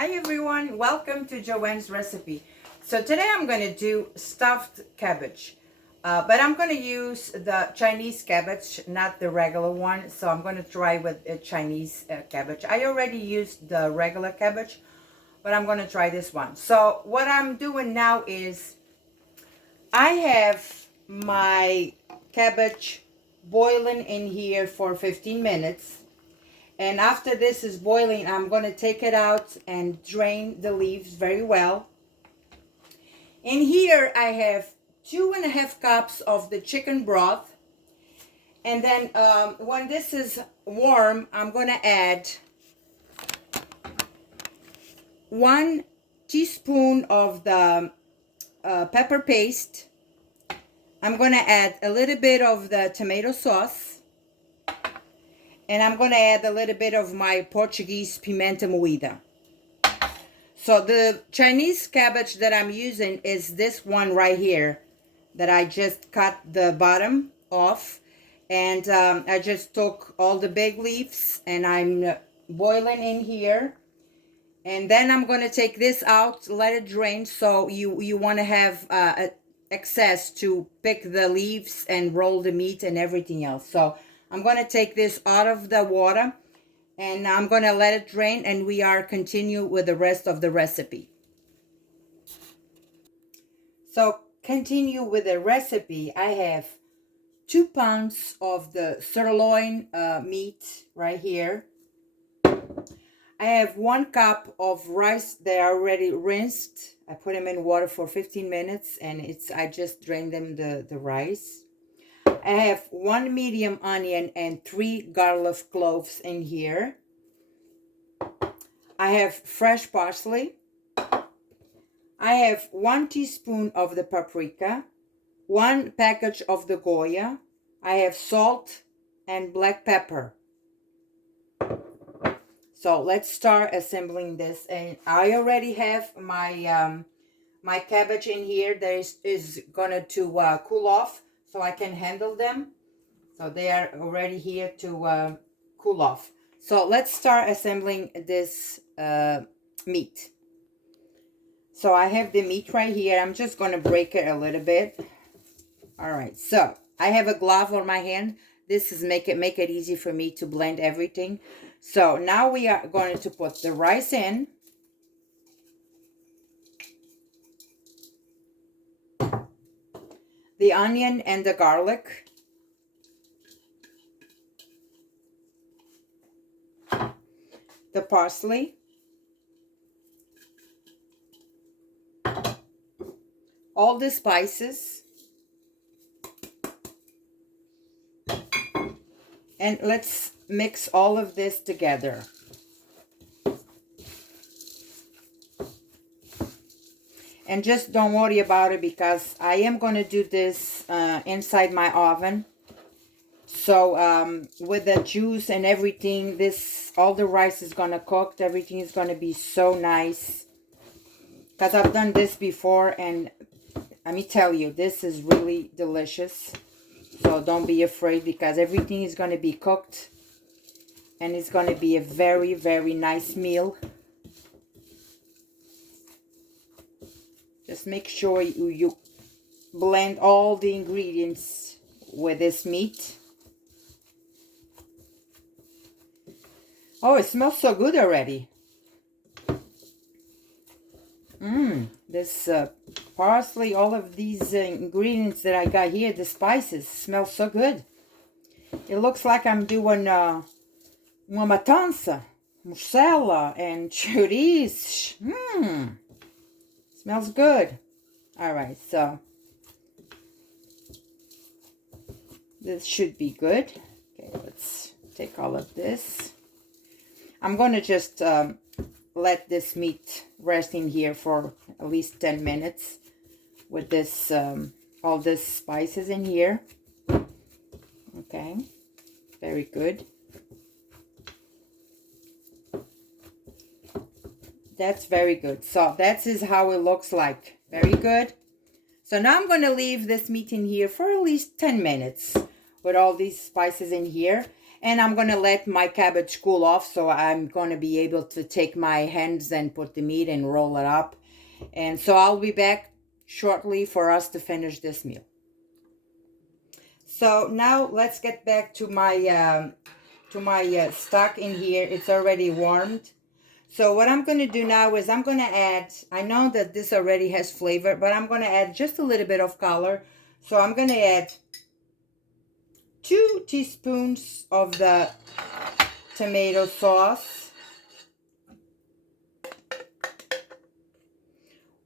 Hi everyone, welcome to Joanne's recipe. So today I'm going to do stuffed cabbage, but I'm going to use the Chinese cabbage, not the regular one. So I'm going to try with a Chinese cabbage. I already used the regular cabbage, but I'm going to try this one. So what I'm doing now is I have my cabbage boiling in here for 15 minutes. And after this is boiling, I'm going to take it out and drain the leaves very well. In here, I have 2.5 cups of the chicken broth. And then when this is warm, I'm going to add 1 teaspoon of the pepper paste. I'm going to add a little bit of the tomato sauce. And I'm going to add a little bit of my Portuguese pimenta moída. So the Chinese cabbage that I'm using is this one right here that I just cut the bottom off. And I just took all the big leaves and I'm boiling in here. And then I'm going to take this out, let it drain. So you want to have access to pick the leaves and roll the meat and everything else. So I'm going to take this out of the water and I'm going to let it drain, and we are continue with the rest of the recipe. So continue with the recipe. I have 2 pounds of the sirloin meat right here. I have 1 cup of rice. They are already rinsed. I put them in water for 15 minutes and I just drained them the rice. I have 1 medium onion and 3 garlic cloves in here. I have fresh parsley. I have 1 teaspoon of the paprika, 1 package of the Goya. I have salt and black pepper. So let's start assembling this. And I already have my my cabbage in here that is gonna cool off, so I can handle them. So they are already here to cool off. So let's start assembling this meat. So I have the meat right here. I'm just going to break it a little bit. All right. So I have a glove on my hand. This is make it easy for me to blend everything. So now we are going to put the rice in. The onion and the garlic. The parsley. All the spices. And let's mix all of this together. And just don't worry about it because I am going to do this inside my oven. So with the juice and everything, all the rice is going to cook. Everything is going to be so nice. Because I've done this before and let me tell you, this is really delicious. So don't be afraid because everything is going to be cooked. And it's going to be a very, very nice meal. Just make sure you blend all the ingredients with this meat. Oh, it smells so good already. This parsley, all of these ingredients that I got here, the spices, smell so good. It looks like I'm doing uma matança, mussela, and chouriço. Smells good. All right, so this should be good. Okay, let's take all of this. I'm going to just let this meat rest in here for at least 10 minutes with this all these spices in here. Okay, very good. That's very good. So that is how it looks like. Very good. So now I'm going to leave this meat in here for at least 10 minutes with all these spices in here. And I'm gonna let my cabbage cool off, so I'm gonna be able to take my hands and put the meat and roll it up. And so I'll be back shortly for us to finish this meal. So now let's get back to my stock in here. It's already warmed. So what I'm going to do now is I'm going to add, I know that this already has flavor, but I'm going to add just a little bit of color. So I'm going to add 2 teaspoons of the tomato sauce,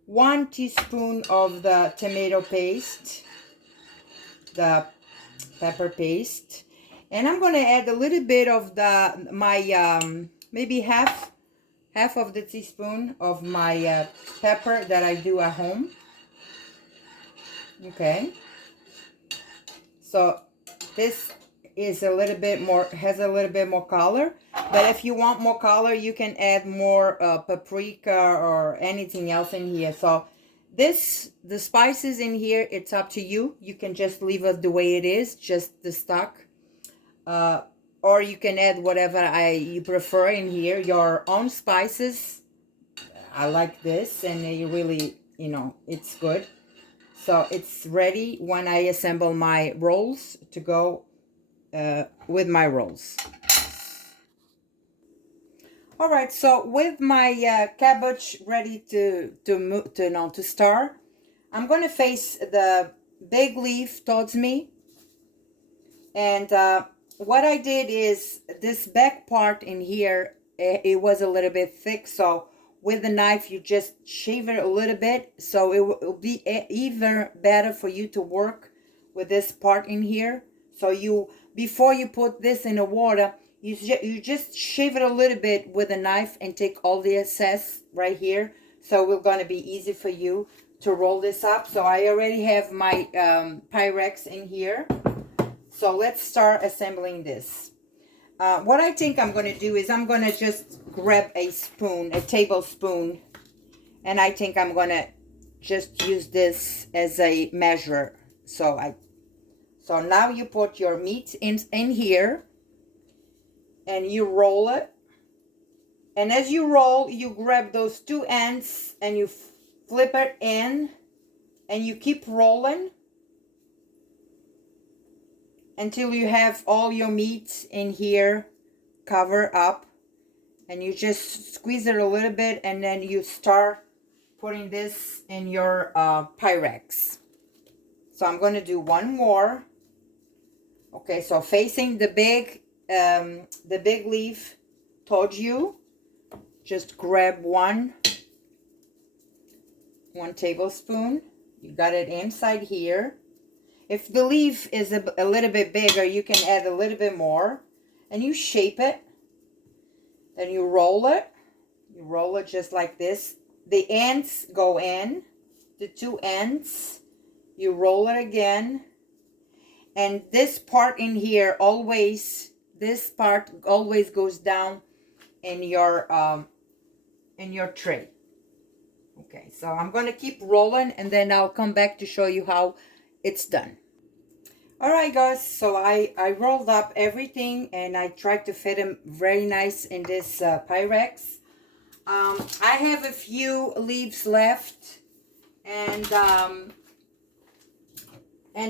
1 teaspoon of the tomato paste, the pepper paste, and I'm going to add a little bit of maybe half of the teaspoon of my pepper that I do at home. Okay, so this is a little bit more, has a little bit more color, but if you want more color, you can add more paprika or anything else in here. So the spices in here, it's up to you. You can just leave it the way it is, just the stock, or you can add whatever you prefer in here, your own spices. I like this, and you really, it's good. So it's ready when I assemble my rolls to go with my rolls. All right, so with my cabbage ready to stir, I'm going to face the big leaf towards me. And what I did is this back part in here, it was a little bit thick. So with the knife, you just shave it a little bit. So it will be even better for you to work with this part in here. So before you put this in the water, you just shave it a little bit with a knife and take all the excess right here. So it's going to be easy for you to roll this up. So I already have my Pyrex in here. So let's start assembling this. What I think I'm going to do is I'm going to just grab a tablespoon, and I think I'm going to just use this as a measure. So now you put your meat in here, and you roll it. And as you roll, you grab those 2 ends and you flip it in, and you keep rolling until you have all your meat in here cover up, and you just squeeze it a little bit, and then you start putting this in your Pyrex. So I'm going to do one more. Okay, so facing the big leaf towards you, just grab one tablespoon. You got it inside here. If the leaf is a little bit bigger, you can add a little bit more, and you shape it. Then you roll it. You roll it just like this. The ends go in, the 2 ends. You roll it again. And this part in here this part always goes down in your tray. Okay, so I'm going to keep rolling, and then I'll come back to show you how it's done. All right, guys, so I rolled up everything, and I tried to fit them very nice in this Pyrex. I have a few leaves left, and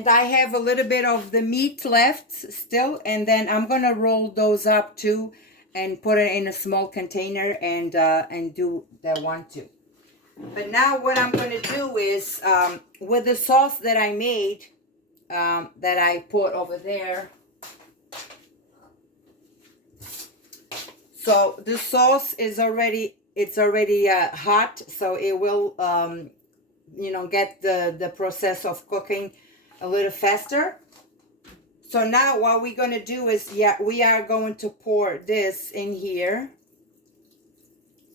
I have a little bit of the meat left still, and then I'm gonna roll those up too and put it in a small container and do that one too. But now what I'm gonna do is with the sauce that I made, that I put over there. So the sauce is already hot, so it will get the process of cooking a little faster. So now what we're going to do is, we are going to pour this in here.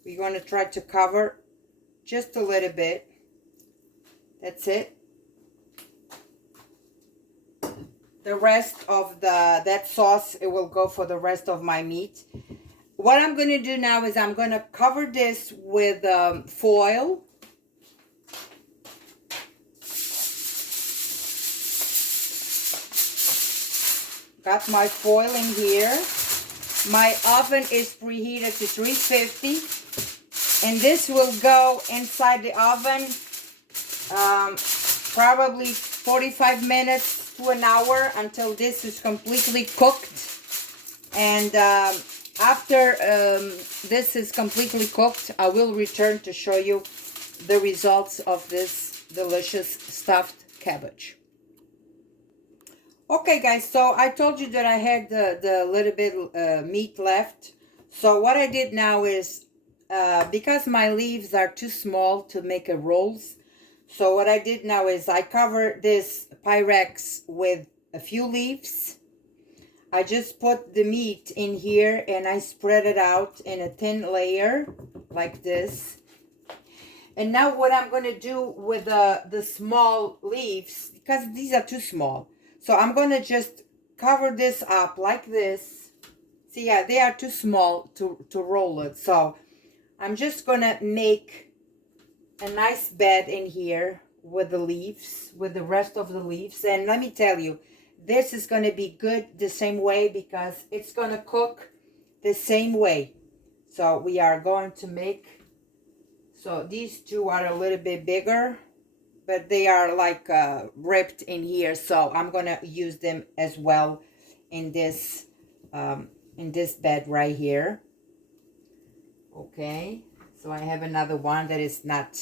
We're going to try to cover just a little bit. That's it. The rest of that sauce, it will go for the rest of my meat. What I'm going to do now is I'm going to cover this with foil. Got my foil in here. My oven is preheated to 350. And this will go inside the oven probably 45 minutes to an hour until this is completely cooked. And after this is completely cooked, I will return to show you the results of this delicious stuffed cabbage. Okay guys, so I told you that I had the little bit meat left. So what I did now is, because my leaves are too small to make a rolls, so what I did now is I cover this Pyrex with a few leaves. I just put the meat in here and I spread it out in a thin layer like this. And now what I'm going to do with the small leaves, because these are too small, so I'm going to just cover this up like this. See, yeah, they are too small to roll it. So I'm just going to make a nice bed in here with the leaves, with the rest of the leaves. And let me tell you, this is going to be good the same way because it's going to cook the same way. So we are going to make, so these two are a little bit bigger, but they are like ripped in here. So I'm going to use them as well in this bed right here. Okay, so I have another one that is not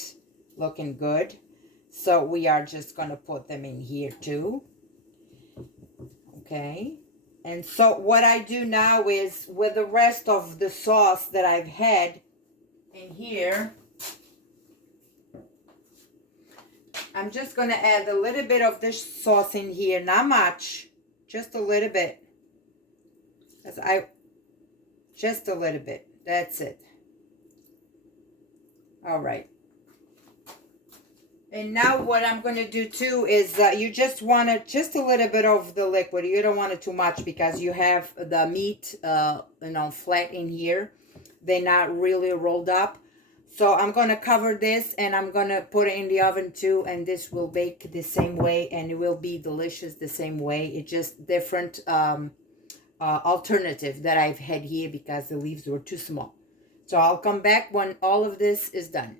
looking good. So we are just going to put them in here too. Okay, and so what I do now is with the rest of the sauce that I've had in here, I'm just going to add a little bit of this sauce in here. Not much, just a little bit. Just a little bit. That's it. All right. And now what I'm going to do too is you just want to, just a little bit of the liquid. You don't want it too much because you have the meat, flat in here. They're not really rolled up. So I'm going to cover this and I'm going to put it in the oven too. And this will bake the same way and it will be delicious the same way. It's just different alternative that I've had here because the leaves were too small. So I'll come back when all of this is done.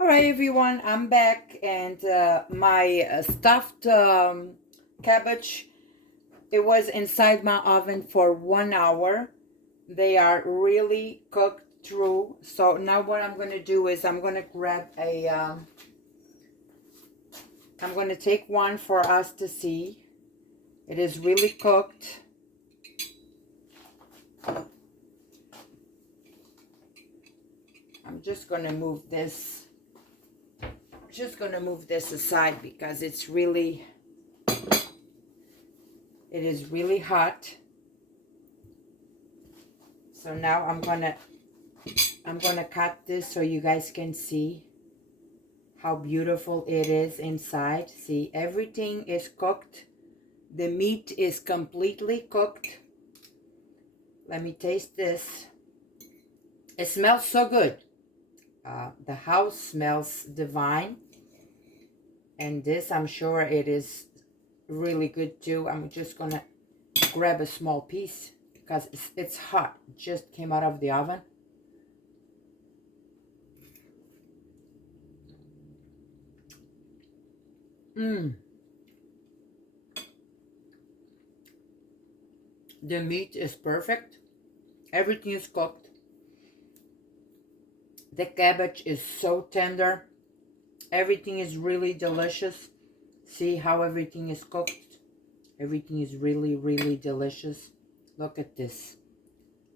All right, everyone, I'm back, and my stuffed cabbage, it was inside my oven for 1 hour. They are really cooked through. So now what I'm going to do is I'm going to grab a, I'm going to take one for us to see. It is really cooked. I'm just going to move this. Just going to move this aside because it's really, it is really hot. So now I'm gonna cut this so you guys can see how beautiful it is inside. See, everything is cooked. The meat is completely cooked. Let me taste this. It smells so good. The house smells divine, and this, I'm sure it is really good too. I'm just gonna grab a small piece because it's hot. It just came out of the oven. The meat is perfect. Everything is cooked. The cabbage is so tender. Everything is really delicious. See how everything is cooked? Everything is really, really delicious. Look at this.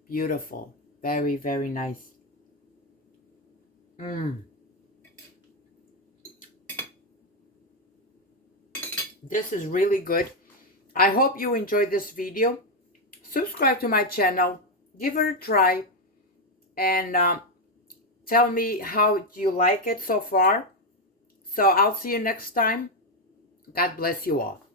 Beautiful. Very, very nice. This is really good. I hope you enjoyed this video. Subscribe to my channel. Give it a try. And tell me how you like it so far. So I'll see you next time. God bless you all.